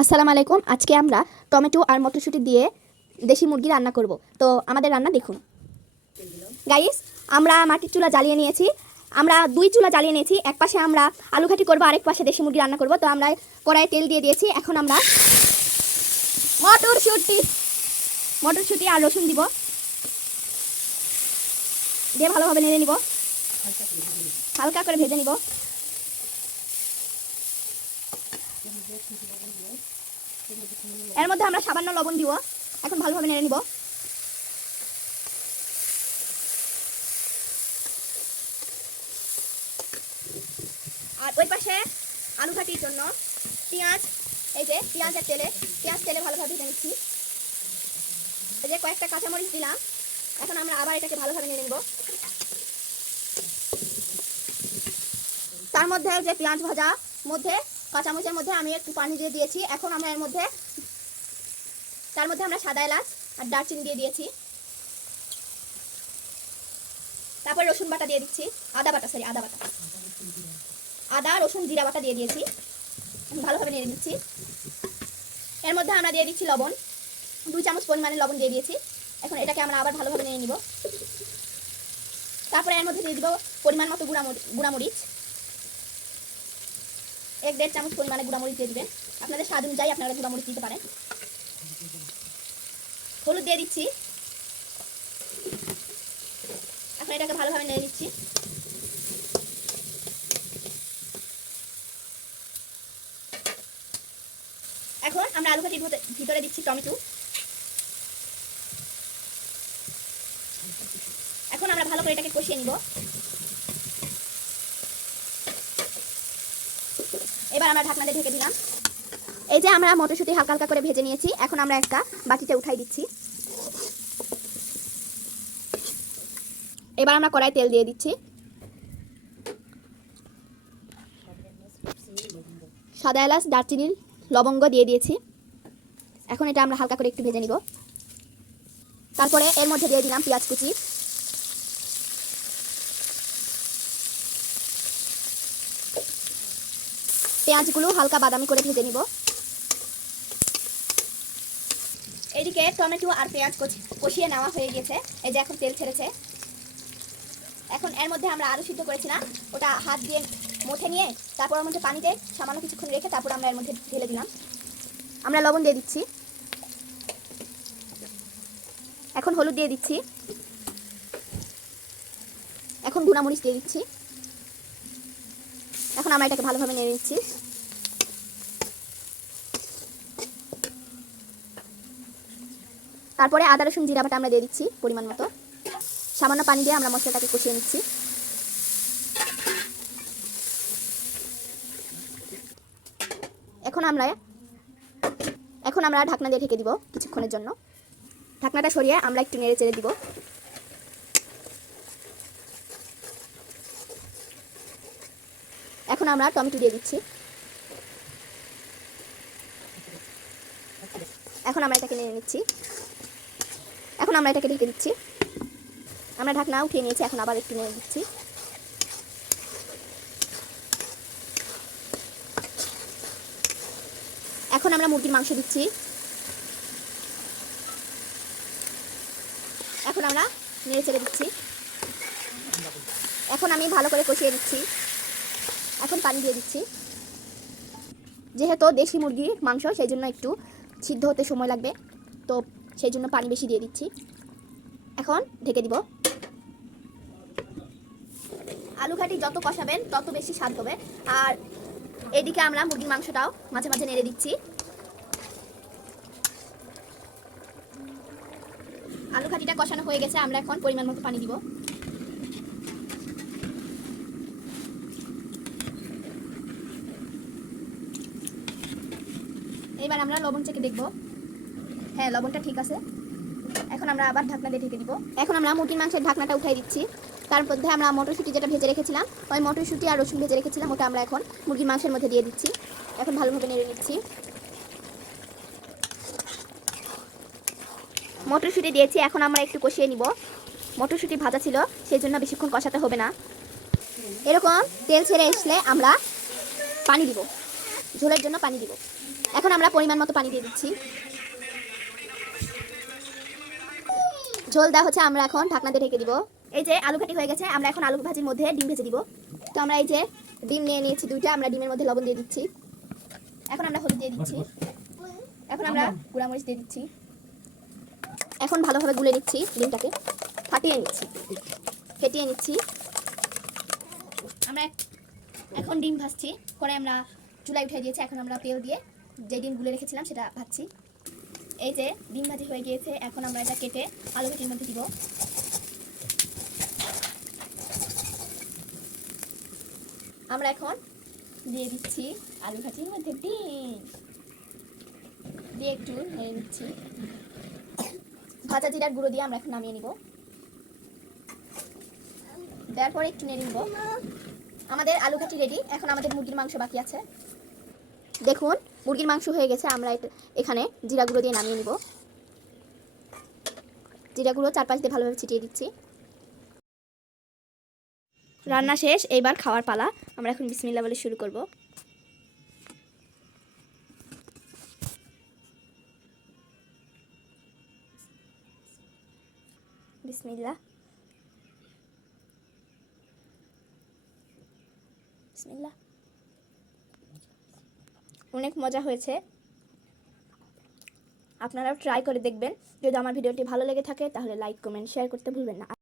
আসসালামু আলাইকুম। আজকে আমরা টমেটো আর মটরশুঁটি দিয়ে দেশি মুরগি রান্না করব। তো আমাদের রান্না দেখুন। গাইস আমরা মাটির চুলা জ্বালিয়ে নিয়েছি। আমরা দুই চুলা জ্বালিয়ে নিয়েছি। এক পাশে আমরা আলু ঘাটি করব, আরেক পাশে দেশি মুরগি রান্না করব। তো আমরা কড়াইয়ে তেল দিয়ে দিয়েছি। এখন আমরা মটরশুঁটি মটরশুঁটি আর রসুন দিব। দিয়ে ভালোভাবে নেড়ে নিব। হালকা করে ভেজে নিব। এর মধ্যে আমরা সামান্য লবণ দিব। এখন ভালোভাবে নেড়ে নিব। আর ওই পাশে আলু ঘাটির জন্য পেঁয়াজ, এই যে পেঁয়াজের তেলে, পেঁয়াজ তেলে ভালোভাবে ভেজে নিচ্ছি। এই যে কয়েকটা কাঁচামরিচ দিলাম। এখন আমরা আবার এটাকে ভালোভাবে নেড়ে নিব। তার মধ্যে যে পেঁয়াজ ভাজা মধ্যে কাঁচামরিচের মধ্যে আমি একটু পানি দিয়ে দিয়েছি। এখন আমরা এর মধ্যে, তার মধ্যে আমরা সাদা এলাচ আর দারচিনি দিয়ে দিয়েছি। তারপর রসুন বাটা দিয়ে দিচ্ছি। আদা বাটা সরি আদা বাটা। আদা, রসুন, জিরা বাটা দিয়ে দিয়েছি। ভালোভাবে নিয়ে দিচ্ছি এর মধ্যে আমরা দিয়ে দিচ্ছি লবণ। দুই চামচ পরিমাণে লবণ দিয়ে দিয়েছি। এখন এটাকে আমরা আবার ভালোভাবে নিয়ে নিব। তারপরে এর মধ্যে দিয়ে দিব পরিমাণ মতো গুঁড়ামরিচ গুঁড়ামরিচ। এক দেড় চামচ পরিমাণে গুঁড়ামরিচ দিয়ে দিবেন। আপনাদের স্বাদ অনুযায়ী আপনারা গুঁড়ামরিচ দিতে পারেন। হলুদ দিয়ে দিচ্ছি। এখন এটাকে ভালোভাবে নেড়ে দিচ্ছি এখন আমরা আলু কাটির ভিতরে দিচ্ছি টমেটো। এখন আমরা ভালো করে এটাকে কষিয়ে নিব। এবার আমরা ঢাকনা দিয়ে ঢেকে দিলাম। এই যে আমরা মটরশুঁটি হালকা হালকা করে ভেজে নিয়েছি, এখন আমরা একটা বাটিতে উঠাই দিচ্ছি। এবার আমরা কড়াই তেল দিয়ে দিচ্ছি। সাদা এলাচ, দারচিনি, লবঙ্গ দিয়ে দিয়েছি। এখন এটা আমরা হালকা করে একটু ভেজে নিব। তারপরে এর মধ্যে দিয়ে দিলাম পেঁয়াজ কুচি। পেঁয়াজগুলো হালকা বাদামি করে ভেজে নিব। এদিকে টমেটো আর পেঁয়াজ কষিয়ে নেওয়া হয়ে গেছে। এই যে এখন তেল ছেড়েছে। এখন এর মধ্যে আমরা আলু সিদ্ধ করেছিলাম। ওটা হাত দিয়ে মুঠে নিয়ে তারপর ওর মধ্যে পানিতে সামান্য কিছুক্ষণ রেখে তারপর আমরা এর মধ্যে ঢেলে দিলাম। আমরা লবণ দিয়ে দিচ্ছি। এখন হলুদ দিয়ে দিচ্ছি। এখন গুঁড়ামরিচ দিয়ে দিচ্ছি। এখন আমরা এটাকে ভালোভাবে নেড়ে নিচ্ছি। তারপরে আদা, রসুন, জিরা বাটা আমরা দিয়ে দিচ্ছি পরিমাণ মতো। সামান্য পানি দিয়ে আমরা মশলাটাকে কষিয়ে নিচ্ছি। এখন আমরা এখন আমরা ঢাকনা দিয়ে ঢেকে দিব কিছুক্ষণের জন্য। ঢাকনাটা সরিয়ে আমরা একটু নেড়ে চেড়ে দিব। এখন আমরা টমেটো দিয়ে দিচ্ছি। এখন আমরা এটাকে নিয়ে নিচ্ছি। এখন আমরা এটাকে ঢেকে দিচ্ছি। আমরা ঢাকনা উঠিয়ে নিয়েছি, এখন আবার একটু নিয়ে দিচ্ছি। এখন আমরা মুরগির মাংস দিচ্ছি। এখন আমরা নেড়ে চেড়ে দিচ্ছি। এখন আমি ভালো করে কষিয়ে দিচ্ছি এখন পানি দিয়ে দিচ্ছি। যেহেতু দেশি মুরগির মাংস, সেই জন্য একটু সিদ্ধ হতে সময় লাগবে। তো সেই জন্য পানি বেশি দিয়ে দিচ্ছি। এখন ঢেকে দিব। আলু ঘাটি যত কষাবেন, তত বেশি স্বাদ হবে। আর এদিকে আমরা মুরগির মাংসটাও মাঝে মাঝে নেড়ে দিচ্ছি। আলু ঘাটিটা কষানো হয়ে গেছে, আমরা এখন পরিমাণ মতো পানি দিব। এবার আমরা লবণ চেকে দেখব। হ্যাঁ লবণটা ঠিক আছে। এখন আমরা আবার ঢাকনা দিয়ে ঢেকে দিব এখন আমরা মুরগির মাংসের ঢাকনাটা উঠাই দিচ্ছি। তার মধ্যে আমরা মটরশুঁটি যেটা ভেজে রেখেছিলাম, ওই মটরশুঁটি আর রসুন ভেজে রেখেছিলাম, ওটা আমরা এখন মুরগির মাংসের মধ্যে দিয়ে দিচ্ছি। এখন ভালোভাবে নেড়ে নিচ্ছি। মটরশুঁটি দিয়েছি, এখন আমরা একটু কষিয়ে নিব। মটরশুঁটি ভাজা ছিল সেই জন্য বেশিক্ষণ কষাতে হবে না। এরকম তেল ছেড়ে আসলে আমরা পানি দিব। ঝোলের জন্য পানি দিব। এখন আমরা পরিমাণ মতো পানি দিয়ে দিচ্ছি। ঝোল দেওয়া হচ্ছে, আমরা এখন ঢাকনাতে ঢেকে দিব। এই যে আলু ঘাটি হয়ে গেছে, আমরা এখন আলু ভাজির মধ্যে ডিম ভেজে দিব। তো আমরা এই যে ডিম নিয়ে নিয়েছি দুইটা, আমরা ডিমের মধ্যে লবণ দিয়ে দিচ্ছি। এখন আমরা হলুদ দিয়ে দিচ্ছি। এখন আমরা গুঁড়ামরিচ দিয়ে দিচ্ছি। এখন ভালোভাবে গুলে নিচ্ছি ডিমটাকে। ফাটিয়ে নিচ্ছি। ফেটিয়ে নিচ্ছি। আমরা এখন ডিম ভাজছি। পরে আমরা চুলায় উঠে দিয়েছি, এখন আমরা তেল দিয়ে যে ডিম গুলে রেখেছিলাম সেটা ভাজছি। এই যে ডিম ভাজি হয়ে গিয়েছে, এখন আমরা এটা কেটে আলু ভাটির মধ্যে দিব। আমরা এখন দিয়ে দিচ্ছি আলু ভাজির মধ্যে ডিম। দিয়ে একটু নেড়ে নিচ্ছি। ভাজা জিরার গুঁড়ো দিয়ে আমরা এখন নামিয়ে নিব। দেওয়ার পরে একটু নেড়ে নিব। আমাদের আলু ঘাটি রেডি এখন আমাদের মুরগির মাংস বাকি আছে। দেখুন মুরগির মাংস হয়ে গেছে, আমরা এখানে জিরা গুঁড়ো দিয়ে নামিয়ে নিব। জিরা গুঁড়ো চারপাশ দিয়ে ভালোভাবে ছিটিয়ে দিচ্ছি। রান্না শেষ, এইবার খাওয়ার পালা। আমরা এখন বিসমিল্লা বলে শুরু করব। বিসমিল্লা বিসমিল্লা অনেক মজা হয়েছে। আপনারাও ট্রাই করে দেখবেন। যদি আমার ভিডিওটি ভালো লেগে থাকে, তাহলে লাইক কমেন্ট শেয়ার করতে ভুলবেন না।